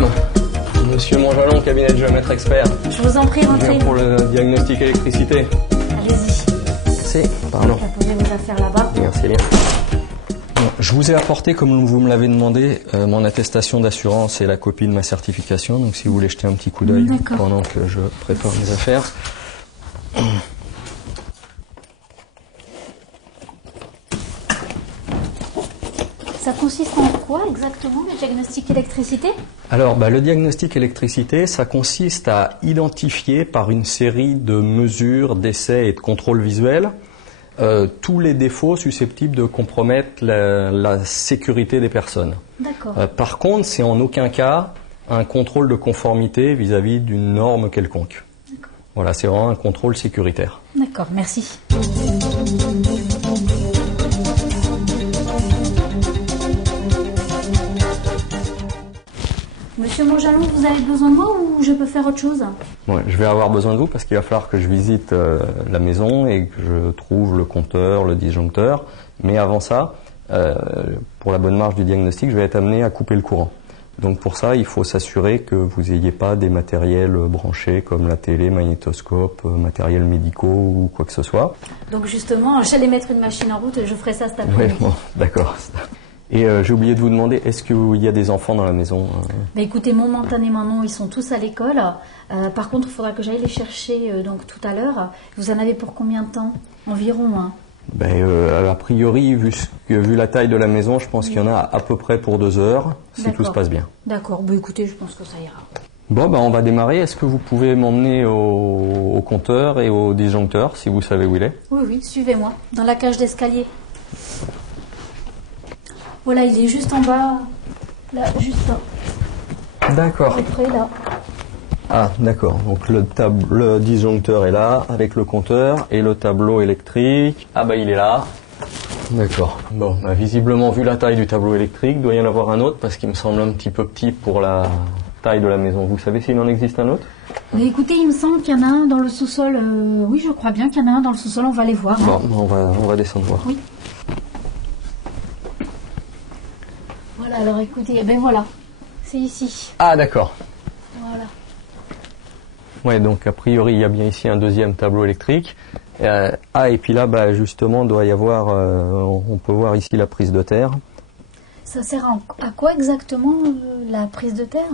Madame, Monsieur Monjalon, cabinet de géomètre expert. Je vous en prie, rentrez. Pour le diagnostic électricité. Allez-y. Merci, pardon. Posez vos affaires là-bas. Merci bien. Bon, je vous ai apporté, comme vous me l'avez demandé, mon attestation d'assurance et la copie de ma certification. Donc si vous voulez jeter un petit coup d'œil pendant que je prépare mes affaires. Ça consiste en quoi exactement, le diagnostic électricité? Alors, le diagnostic électricité, ça consiste à identifier par une série de mesures, d'essais et de contrôles visuels tous les défauts susceptibles de compromettre la sécurité des personnes. D'accord. Par contre, c'est en aucun cas un contrôle de conformité vis-à-vis d'une norme quelconque. Voilà, c'est vraiment un contrôle sécuritaire. D'accord, merci. Monsieur Monjalon, vous avez besoin de moi ou je peux faire autre chose? Ouais, je vais avoir besoin de vous parce qu'il va falloir que je visite la maison et que je trouve le compteur, le disjoncteur. Mais avant ça, pour la bonne marche du diagnostic, je vais être amené à couper le courant. Donc pour ça, il faut s'assurer que vous n'ayez pas des matériels branchés comme la télé, magnétoscope, matériels médicaux ou quoi que ce soit. Donc justement, j'allais mettre une machine en route et je ferai ça cet après-midi. Oui, bon, d'accord. Et j'ai oublié de vous demander, est-ce qu'il y a des enfants dans la maison? Écoutez, momentanément non, ils sont tous à l'école. Par contre, il faudra que j'aille les chercher donc tout à l'heure. Vous en avez pour combien de temps environ? A priori, vu la taille de la maison, je pense qu'il y en a à peu près pour 2 heures, si tout se passe bien. D'accord, écoutez, je pense que ça ira. Bon, on va démarrer. Est-ce que vous pouvez m'emmener au compteur et au disjoncteur, si vous savez où il est? Oui, suivez-moi, dans la cage d'escalier. Voilà, il est juste en bas, là, juste là. D'accord. Près, là. Ah, d'accord. Donc le disjoncteur est là, avec le compteur, et le tableau électrique. Ah il est là. D'accord. Bon, visiblement, vu la taille du tableau électrique, il doit y en avoir un autre, parce qu'il me semble un petit peu petit pour la taille de la maison. Vous savez s'il en existe un autre? Écoutez, il me semble qu'il y en a un dans le sous-sol. Oui, je crois bien qu'il y en a un dans le sous-sol, on va aller voir. Bon, on va descendre voir. Oui. Voilà, alors écoutez, voilà, c'est ici. Ah, d'accord. Voilà. Ouais, donc a priori, il y a bien ici un deuxième tableau électrique. Et puis là, justement, doit y avoir, on peut voir ici la prise de terre. Ça sert à quoi exactement, la prise de terre?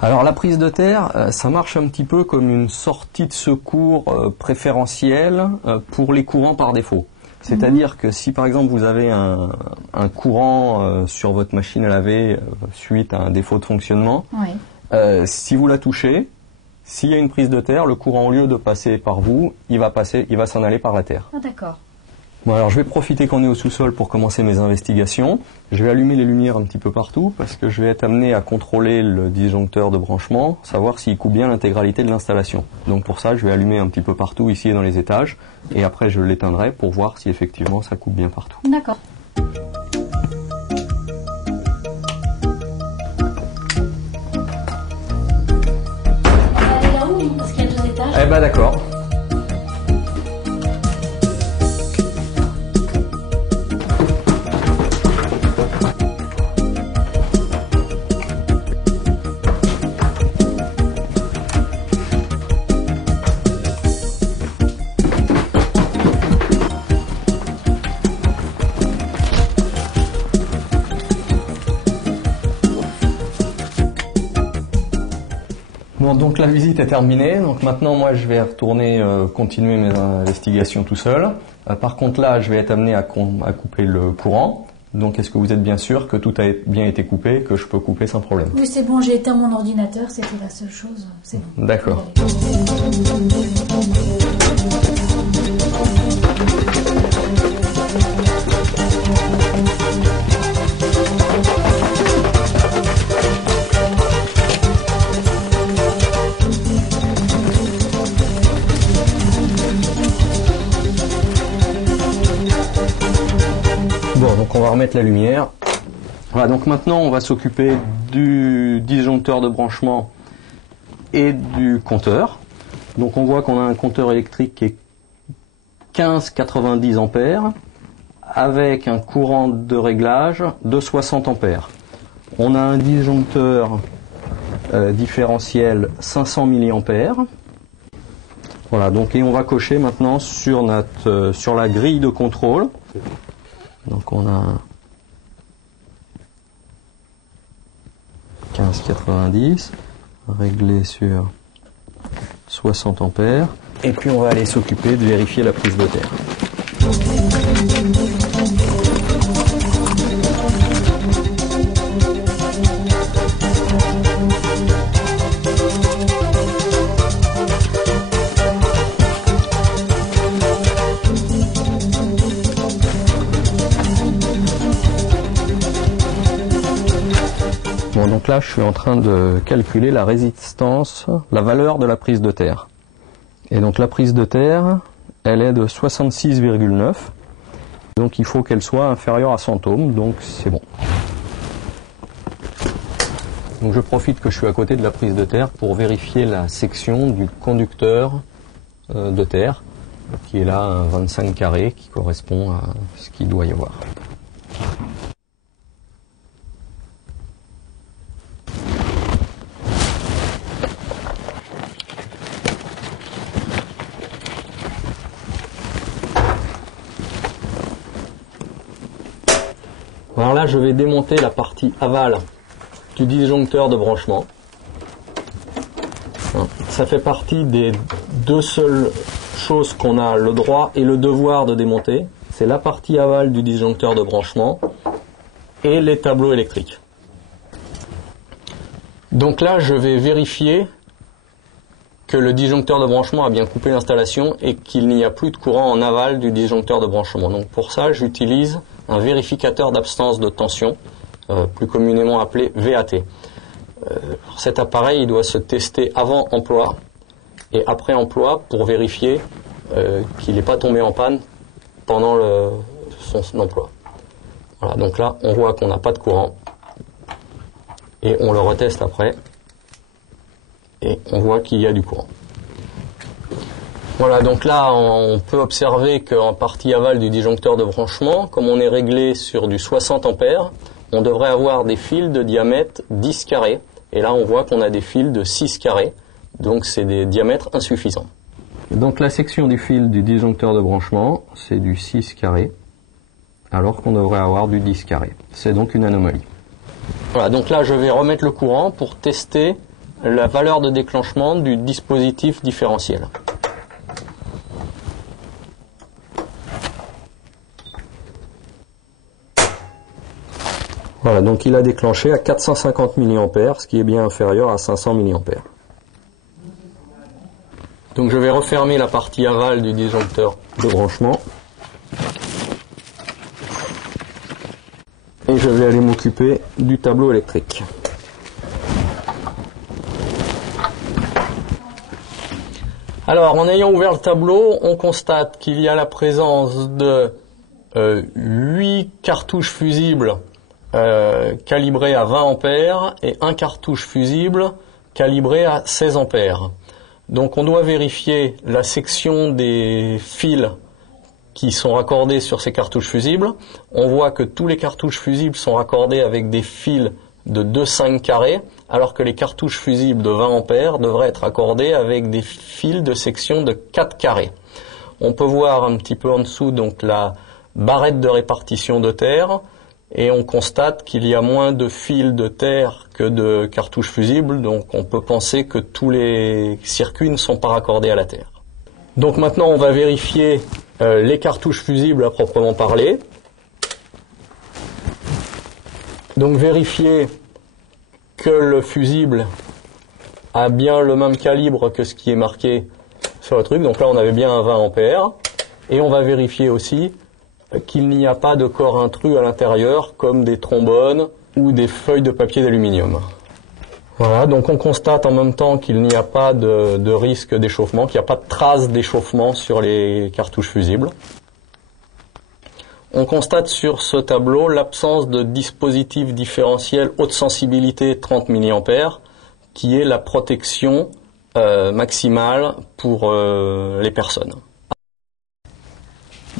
Alors la prise de terre, ça marche un petit peu comme une sortie de secours préférentielle pour les courants par défaut. C'est-à-dire que si par exemple vous avez un courant sur votre machine à laver suite à un défaut de fonctionnement, si vous la touchez, s'il y a une prise de terre, le courant, au lieu de passer par vous, il va s'en aller par la terre. Ah, d'accord. Bon, alors je vais profiter qu'on est au sous-sol pour commencer mes investigations. Je vais allumer les lumières un petit peu partout parce que je vais être amené à contrôler le disjoncteur de branchement, savoir s'il coupe bien l'intégralité de l'installation. Donc pour ça, je vais allumer un petit peu partout ici et dans les étages et après je l'éteindrai pour voir si effectivement ça coupe bien partout. D'accord. Là où? Parce qu'il y a 2 étages. D'accord. Bon, donc la visite est terminée. Donc maintenant, moi, je vais retourner continuer mes investigations tout seul. Par contre, là, je vais être amené à couper le courant. Donc, est-ce que vous êtes bien sûr que tout a bien été coupé, que je peux couper sans problème? Oui, c'est bon, j'ai éteint mon ordinateur, c'était la seule chose. C'est bon. D'accord. Bon, donc on va remettre la lumière. Voilà, donc maintenant on va s'occuper du disjoncteur de branchement et du compteur. Donc on voit qu'on a un compteur électrique qui est 15,90 ampères avec un courant de réglage de 60 ampères. On a un disjoncteur différentiel 500 mA. Voilà, donc et on va cocher maintenant sur sur la grille de contrôle. Donc on a 1590 réglé sur 60 ampères. Et puis on va aller s'occuper de vérifier la prise de terre. Bon, donc là je suis en train de calculer la résistance, la valeur de la prise de terre. Et donc la prise de terre, elle est de 66,9. Donc il faut qu'elle soit inférieure à 100 ohms, donc c'est bon. Donc je profite que je suis à côté de la prise de terre pour vérifier la section du conducteur de terre, qui est là un 25 carré, qui correspond à ce qu'il doit y avoir. Alors là, je vais démonter la partie aval du disjoncteur de branchement. Ça fait partie des deux seules choses qu'on a le droit et le devoir de démonter. C'est la partie aval du disjoncteur de branchement et les tableaux électriques. Donc là, je vais vérifier que le disjoncteur de branchement a bien coupé l'installation et qu'il n'y a plus de courant en aval du disjoncteur de branchement. Donc pour ça, j'utilise un vérificateur d'absence de tension, plus communément appelé VAT. Cet appareil il doit se tester avant emploi et après emploi pour vérifier qu'il n'est pas tombé en panne pendant son emploi. Voilà, donc là on voit qu'on n'a pas de courant et on le reteste après et on voit qu'il y a du courant. Voilà, donc là on peut observer qu'en partie aval du disjoncteur de branchement, comme on est réglé sur du 60 ampères, on devrait avoir des fils de diamètre 10 carrés. Et là on voit qu'on a des fils de 6 carrés, donc c'est des diamètres insuffisants. Donc la section du fil du disjoncteur de branchement, c'est du 6 carré, alors qu'on devrait avoir du 10 carré. C'est donc une anomalie. Voilà, donc là je vais remettre le courant pour tester la valeur de déclenchement du dispositif différentiel. Voilà, donc il a déclenché à 450 mA, ce qui est bien inférieur à 500 mA. Donc je vais refermer la partie aval du disjoncteur de branchement. Et je vais aller m'occuper du tableau électrique. Alors, en ayant ouvert le tableau, on constate qu'il y a la présence de 8 cartouches fusibles calibré à 20 ampères et un cartouche fusible calibré à 16 ampères. Donc on doit vérifier la section des fils qui sont raccordés sur ces cartouches fusibles. On voit que tous les cartouches fusibles sont raccordés avec des fils de 2,5 carrés, alors que les cartouches fusibles de 20 ampères devraient être raccordés avec des fils de section de 4 carrés. On peut voir un petit peu en dessous donc la barrette de répartition de terre. Et on constate qu'il y a moins de fils de terre que de cartouches fusibles, donc on peut penser que tous les circuits ne sont pas raccordés à la terre. Donc maintenant on va vérifier les cartouches fusibles à proprement parler. Donc vérifier que le fusible a bien le même calibre que ce qui est marqué sur le truc. Donc là on avait bien un 20 ampères. Et on va vérifier aussi qu'il n'y a pas de corps intrus à l'intérieur, comme des trombones ou des feuilles de papier d'aluminium. Voilà, donc on constate en même temps qu'il n'y a pas de risque d'échauffement, qu'il n'y a pas de trace d'échauffement sur les cartouches fusibles. On constate sur ce tableau l'absence de dispositif différentiel haute sensibilité 30 mA, qui est la protection maximale pour les personnes.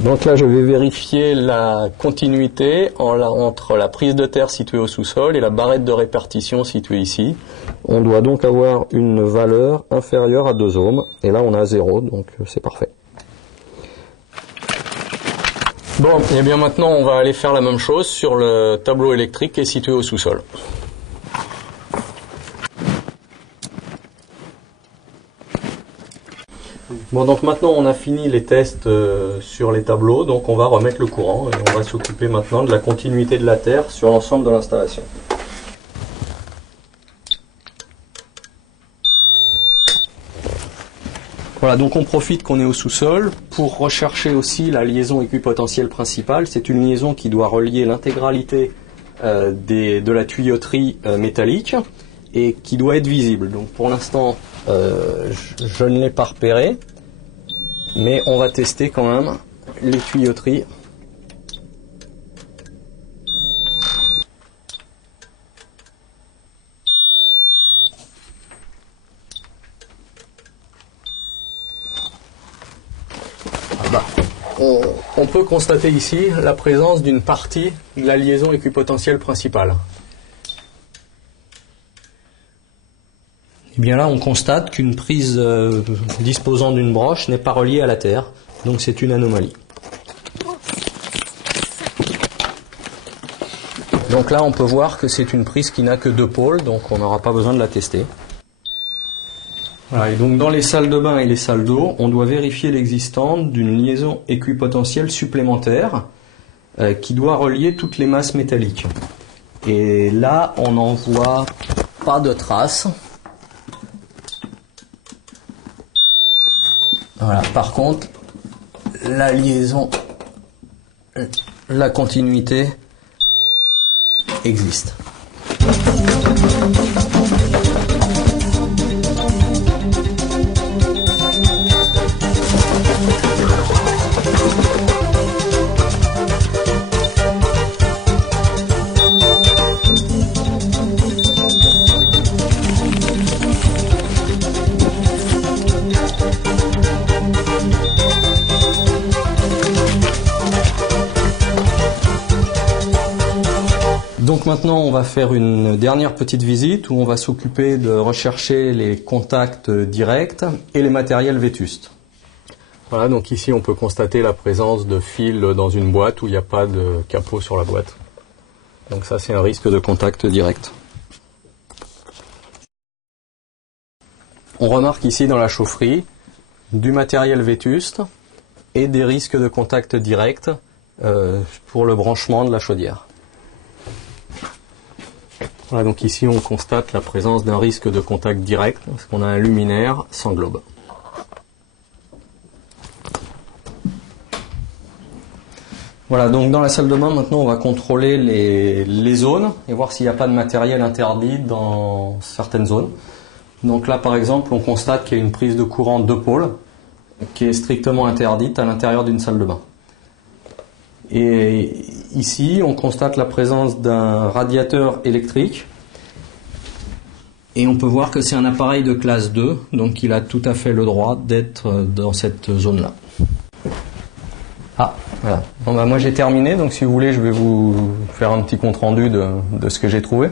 Donc là, je vais vérifier la continuité entre la prise de terre située au sous-sol et la barrette de répartition située ici. On doit donc avoir une valeur inférieure à 2 ohms. Et là, on a 0, donc c'est parfait. Bon, et bien maintenant, on va aller faire la même chose sur le tableau électrique qui est situé au sous-sol. Bon, donc maintenant on a fini les tests sur les tableaux, donc on va remettre le courant et on va s'occuper maintenant de la continuité de la terre sur l'ensemble de l'installation. Voilà, donc on profite qu'on est au sous-sol pour rechercher aussi la liaison équipotentielle principale. C'est une liaison qui doit relier l'intégralité de la tuyauterie métallique et qui doit être visible. Donc pour l'instant, je ne l'ai pas repéré. Mais on va tester quand même les tuyauteries. On peut constater ici la présence d'une partie de la liaison équipotentielle principale. Et bien là, on constate qu'une prise disposant d'une broche n'est pas reliée à la terre, donc c'est une anomalie. Donc là, on peut voir que c'est une prise qui n'a que 2 pôles, donc on n'aura pas besoin de la tester. Voilà, et donc dans les salles de bain et les salles d'eau, on doit vérifier l'existence d'une liaison équipotentielle supplémentaire qui doit relier toutes les masses métalliques. Et là, on n'en voit pas de traces. Voilà. Par contre, la liaison, la continuité existe. Donc maintenant, on va faire une dernière petite visite où on va s'occuper de rechercher les contacts directs et les matériels vétustes. Voilà, donc ici on peut constater la présence de fils dans une boîte où il n'y a pas de capot sur la boîte. Donc ça, c'est un risque de contact direct. On remarque ici dans la chaufferie du matériel vétuste et des risques de contact direct pour le branchement de la chaudière. Voilà, donc ici on constate la présence d'un risque de contact direct parce qu'on a un luminaire sans globe. Voilà, donc dans la salle de bain maintenant on va contrôler les zones et voir s'il n'y a pas de matériel interdit dans certaines zones. Donc là par exemple on constate qu'il y a une prise de courant 2 pôles qui est strictement interdite à l'intérieur d'une salle de bain. Et ici, on constate la présence d'un radiateur électrique. Et on peut voir que c'est un appareil de classe 2, donc il a tout à fait le droit d'être dans cette zone-là. Ah, voilà. Bon, bah, moi j'ai terminé, donc si vous voulez, je vais vous faire un petit compte-rendu de ce que j'ai trouvé.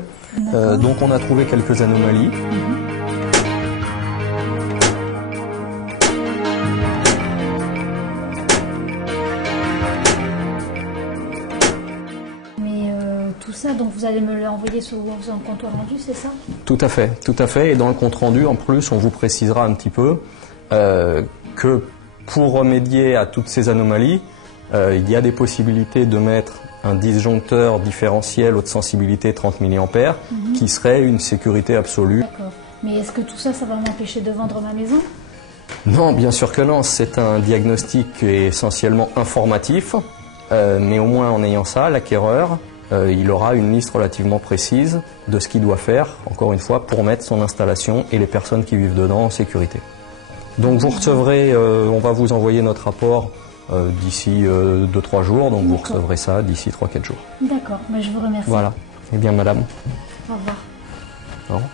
Donc on a trouvé quelques anomalies. Donc vous allez me l'envoyer sous un compte rendu, c'est ça? Tout à fait, tout à fait. Et dans le compte rendu, en plus, on vous précisera un petit peu que pour remédier à toutes ces anomalies, il y a des possibilités de mettre un disjoncteur différentiel haute sensibilité 30 mA qui serait une sécurité absolue. D'accord. Mais est-ce que tout ça, ça va m'empêcher de vendre ma maison? Non, bien sûr que non. C'est un diagnostic essentiellement informatif, mais au moins en ayant ça, l'acquéreur il aura une liste relativement précise de ce qu'il doit faire, encore une fois, pour mettre son installation et les personnes qui vivent dedans en sécurité. Donc vous recevrez, on va vous envoyer notre rapport d'ici 2-3 jours, donc vous recevrez ça d'ici 3-4 jours. D'accord, mais je vous remercie. Voilà. Eh bien madame. Au revoir. Au revoir.